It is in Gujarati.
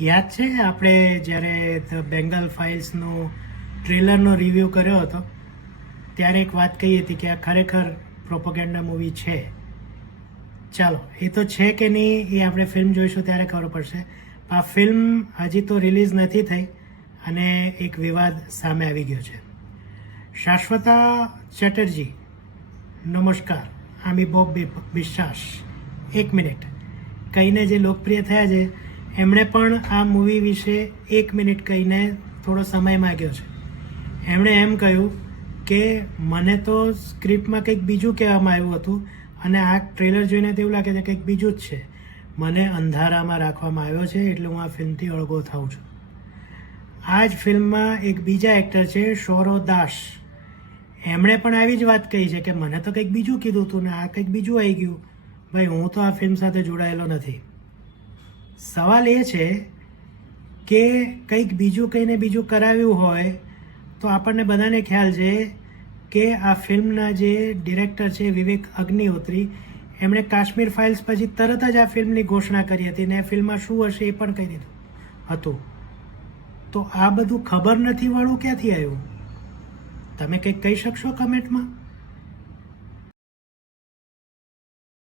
યાદ છે આપણે જ્યારે ધ બેંગલ ફાઇલ્સનો ટ્રેલરનો રિવ્યૂ કર્યો હતો ત્યારે એક વાત કહી હતી કે આ ખરેખર પ્રોપોગેન્ડા મૂવી છે. ચાલો, એ તો છે કે નહીં એ આપણે ફિલ્મ જોઈશું ત્યારે ખબર પડશે. આ ફિલ્મ હજી તો રિલીઝ નથી થઈ અને એક વિવાદ સામે આવી ગયો છે. શાશ્વતા ચેટર્જી, નમસ્કાર, આમી બોબ બિશ્વાસ, એક મિનિટ કહીને જે લોકપ્રિય થયા છે એમણે પણ આ મૂવી વિશે એક મિનિટ કહીને થોડો સમય માગ્યો છે. એમણે એમ કહ્યું કે મને તો સ્ક્રિપ્ટમાં કંઈક બીજું કહેવામાં આવ્યું હતું અને આ ટ્રેલર જોઈને તો એવું લાગે છે કંઈક બીજું જ છે. મને અંધારામાં રાખવામાં આવ્યો છે એટલે હું આ ફિલ્મથી અળગો થાઉં છું. આ જ ફિલ્મમાં એક બીજા એક્ટર છે સૌરવ દાસ, એમણે પણ આવી જ વાત કહી છે કે મને તો કંઈક બીજું કીધું હતું ને આ કંઈક બીજું આવી ગયું. ભાઈ, હું તો આ ફિલ્મ સાથે જોડાયેલો નથી. સવાલ એ છે કે કંઈક બીજું કહીને બીજું કરાવ્યું હોય તો આપણને બધાને ખ્યાલ છે કે આ ફિલ્મના જે ડિરેક્ટર છે વિવેક અગ્નિહોત્રી, એમણે કાશ્મીર ફાઇલ્સ પછી તરત જ આ ફિલ્મની ઘોષણા કરી હતી ને ફિલ્મમાં શું હશે એ પણ કહી દીધું હતું. તો આ બધું ખબર નથી વાળું ક્યાંથી આવ્યું? તમે કંઈક કહી શકશો કમેન્ટમાં?